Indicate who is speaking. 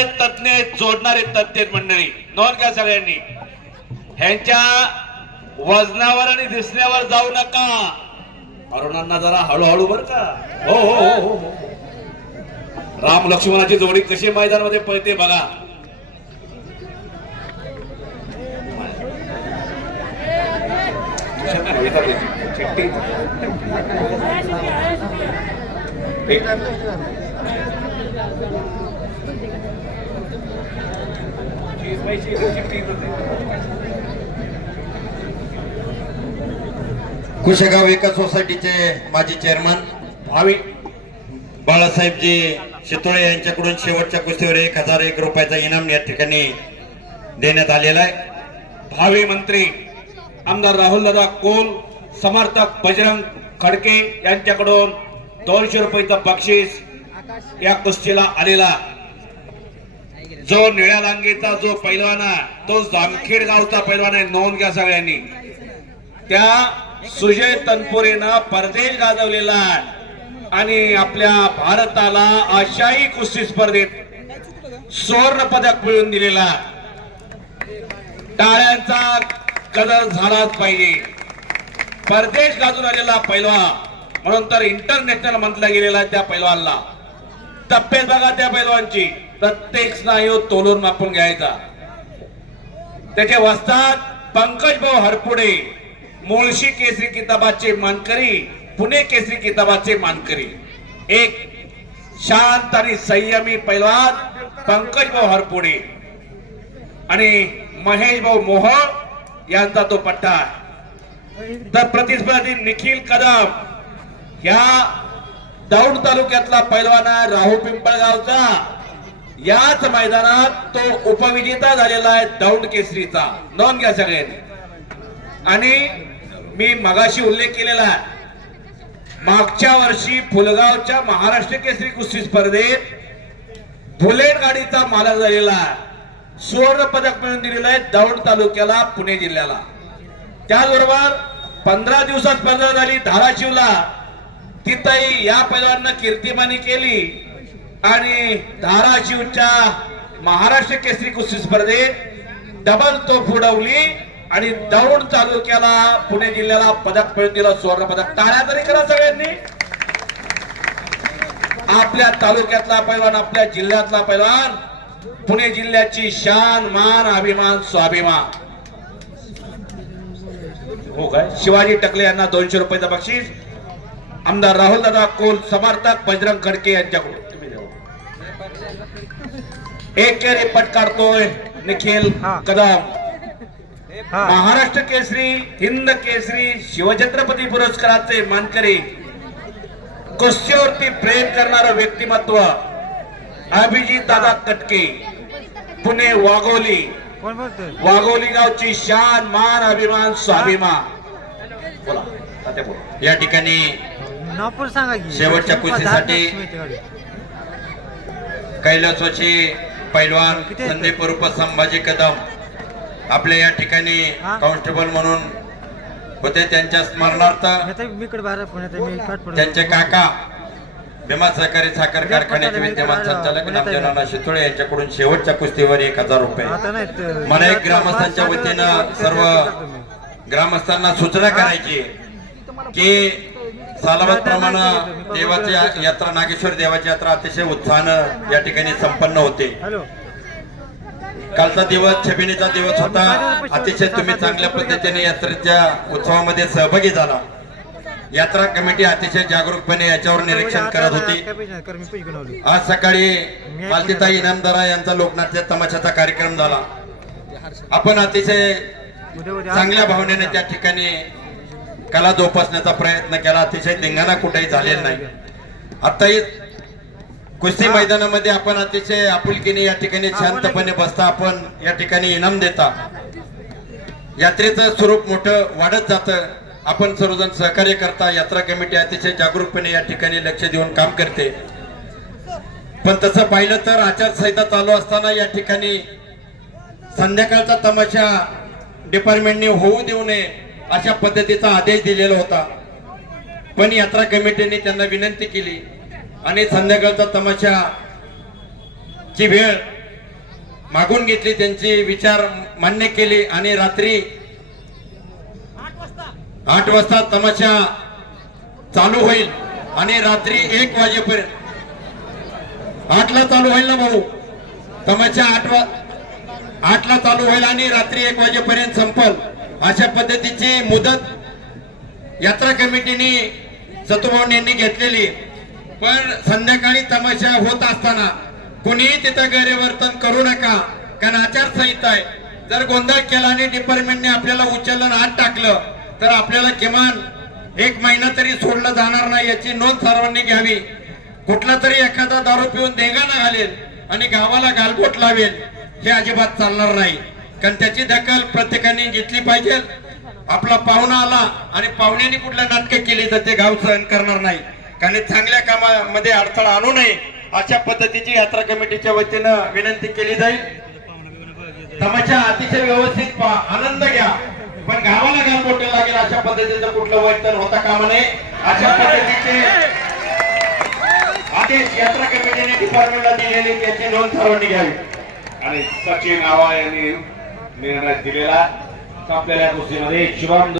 Speaker 1: जोडणारे तज्ञ जोडणारे तज्ञ मंडळी. नोंद घ्या सगळ्यांनी. ह्यांच्या वजनावर आणि दिसण्यावर जाऊ नका. अरुणांना जरा हळूहळू बर का? हो हो हो हो हो. राम लक्ष्मणाची जोडी कशी मैदानामध्ये पळते बघा.
Speaker 2: कुशेगाव विकास सोसायटीचे माजी चेअरमन
Speaker 1: भावी
Speaker 2: बाळासाहेबजी शितोळे यांच्याकडून शेवटच्या कुस्तीवर एक हजार एक रुपयाचा इनाम या ठिकाणी देण्यात आलेला आहे.
Speaker 1: भावी मंत्री आमदार राहुल दादा कोल समर्थक बजरंग खडके यांच्याकडून दोनशे रुपयाचं बक्षीस या कुस्तीला आलेला जो निळ्या रांगेचा जो पैलवान आहे तो जामखेड गावचा पैलवान आहे नोंद घ्या सगळ्यांनी. त्या सुजय तनपुरेनं परदेश गाजवलेला आहे आणि आपल्या भारताला आशियाई कुस्ती स्पर्धेत सुवर्ण पदक मिळवून दिलेला टाळ्यांचा कदर झालाच पाहिजे. परदेश गाजून आलेला पैलवा म्हणून तर इंटरनॅशनल म्हटला गेलेला त्या पैलवानला. तब्येत बघा त्या पैलवानची. प्रत्येक स्नायू तोलून मापून घ्यायचा. त्याचे वस्तात पंकज भाऊ हरपुडे मुळशी केसरी किताबाचे मानकरी पुणे केसरी किताबाचे मानकरी. एक शांत आणि संयमी पैलवान पंकज भाऊ हरपुडे आणि महेश भाऊ मोहोळ यांचा तो पट्टा तर प्रतिस्पर्धी निखिल कदम ह्या दौंड तालुक्यातला पैलवान आहे राहू पिंपळगावचा. याच मैदानात तो उपविजेता झालेला आहे दौंड केसरीचा. नोंद घ्या सगळ्यांनी आणि मी मगाशी उल्लेख केलेला आहे. मागच्या वर्षी फुलगावच्या महाराष्ट्र केसरी कुस्ती स्पर्धेत बुलेट गाडीचा मालक झालेला आहे. सुवर्ण पदक मिळून दिलेलं आहे दौंड तालुक्याला पुणे जिल्ह्याला. त्याचबरोबर पंधरा दिवसात स्पर्धा झाली धाराशिवला. तिथंही या पैलवांना कीर्तिमानी केली. आणि धाराशिवच्या महाराष्ट्र केसरी कुस्ती स्पर्धेत डबल तोफ उडवली आणि दौंड तालुक्याला पुणे जिल्ह्याला पदक मिळून दिलं सुवर्ण पदक. टाळ्या तरी करा सगळ्यांनी. आपल्या तालुक्यातला पैलवान आपल्या जिल्ह्यातला पैलवान पुणे जिल्ह्याची शान मान अभिमान स्वाभिमान. हो काय? शिवाजी टकले यांना दोनशे रुपयाचं बक्षीस. आमदार राहुल दादा कोल समर्थक बजरंग खडके यांच्याकडून. तुम्ही द्या. एक केरी पट काढतोय निखिल. कदम. महाराष्ट्र केसरी हिंद केसरी शिवछत्रपती पुरस्काराचे मानकरी. कुस्तीवरती प्रेम करणारं व्यक्तिमत्व अभिजित दादा कटके. पुणे वाघोली. वाघोली गावची शान मान अभिमान स्वाभिमान. बोला तात्या बोला.
Speaker 2: या ठिकाणी शेवटच्या कुस्तीसाठी कैलासवाची पैलवान? संदीप उर्फ संभाजी कदम आपल्या या ठिकाणी? कॉन्स्टेबल म्हणून होते त्यांच्या स्मरणार्थ. त्यांचे काका भीमा सहकारी साखर कारखान्याचे विद्यमान संचालक नामदेव नाना शितोळे यांच्याकडून शेवटच्या कुस्तीवर एक हजार रुपये मला एक ग्रामस्थांच्या वतीनं सर्व ग्रामस्थांना सूचना करायची की प्रमाणे देवाची यात्रा नागेश्वर देवाची यात्रा अतिशय उत्साहानं या ठिकाणी संपन्न होते. कालचा दिवस छबिनीचा दिवस होता. अतिशय तुम्ही चांगल्या पद्धतीने यात्रेच्या उत्सवामध्ये सहभागी झाला. यात्रा कमिटी अतिशय जागरूकपणे याच्यावर निरीक्षण करत होती. आज सकाळी मालतीताई इनामदारा यांचा लोकनाट्य तमाशाचा कार्यक्रम झाला. आपण अतिशय चांगल्या भावनेने त्या ठिकाणी कला जोपासण्याचा प्रयत्न केला. अतिशय धिंगाणा कुठेही झालेला नाही. आताही कुस्ती मैदानामध्ये आपण अतिशय आपुलकीने या ठिकाणी शांतपणे बसता. आपण या ठिकाणी इनाम देता. यात्रेचं स्वरूप मोठं वाढत जातं. आपण सर्वजण सहकार्य करता. यात्रा कमिटी अतिशय जागरूकपणे या ठिकाणी लक्ष देऊन काम करते. पण तसं पाहिलं तर आचारसंहिता चालू असताना या ठिकाणी संध्याकाळचा तमाशा डिपार्टमेंटने होऊ देऊ नये. अशा पद्धतीचा आदेश दिलेला होता. पण यात्रा कमिटीने त्यांना विनंती केली. आणि संध्याकाळचा तमाशा ची वेळ मागून घेतली. त्यांची विचार मान्य केले. आणि रात्री आठ वाजता तमाशा चालू होईल. आणि रात्री एक वाजेपर्यंत आठला चालू होईल ना भाऊ? तमाशा आठ वा आठला चालू होईल आणि रात्री एक वाजेपर्यंत संपल. अशा पद्धतीची मुदत यात्रा कमिटीने सतुभाऊन यांनी घेतलेली. पण संध्याकाळी तमाशा होत असताना कुणीही तिथं गैरवर्तन करू नका कारण आचारसंहिता आहे. जर गोंधळ केला आणि डिपार्टमेंटने आपल्याला उचललं आत टाकलं तर आपल्याला किमान एक महिना तरी सोडलं जाणार नाही याची नोंद सर्वांनी घ्यावी. कुठला तरी एखादा दारू पिऊन देंगाना घालेल आणि गावाला गालबोट लावेल हे अजिबात चालणार नाही. कारण त्याची दखल प्रत्येकाने घेतली पाहिजे. आपला पाहुणा आला आणि पाहुण्याने कुठल्या नाटकं केली तर ते गाव सहन करणार नाही. कारण चांगल्या कामामध्ये अडथळा आणू नये अशा पद्धतीची यात्रा कमिटीच्या वतीनं विनंती केली जाईल. तमाशा अतिशय व्यवस्थित पहा आनंद घ्या. पण गावाला गालबोटे लागेल अशा पद्धतीचं कुठलं वर्तन होता कामा नये. अशा पद्धतीचे आदेश यात्रा कमिटीने डिपार्टमेंटला दिलेले त्याची नोंद ठरवणी घ्यावी.
Speaker 1: आणि सचिन आवा यांनी निर्णय दिलेला आपल्याला या कुस्तीमध्ये शिवम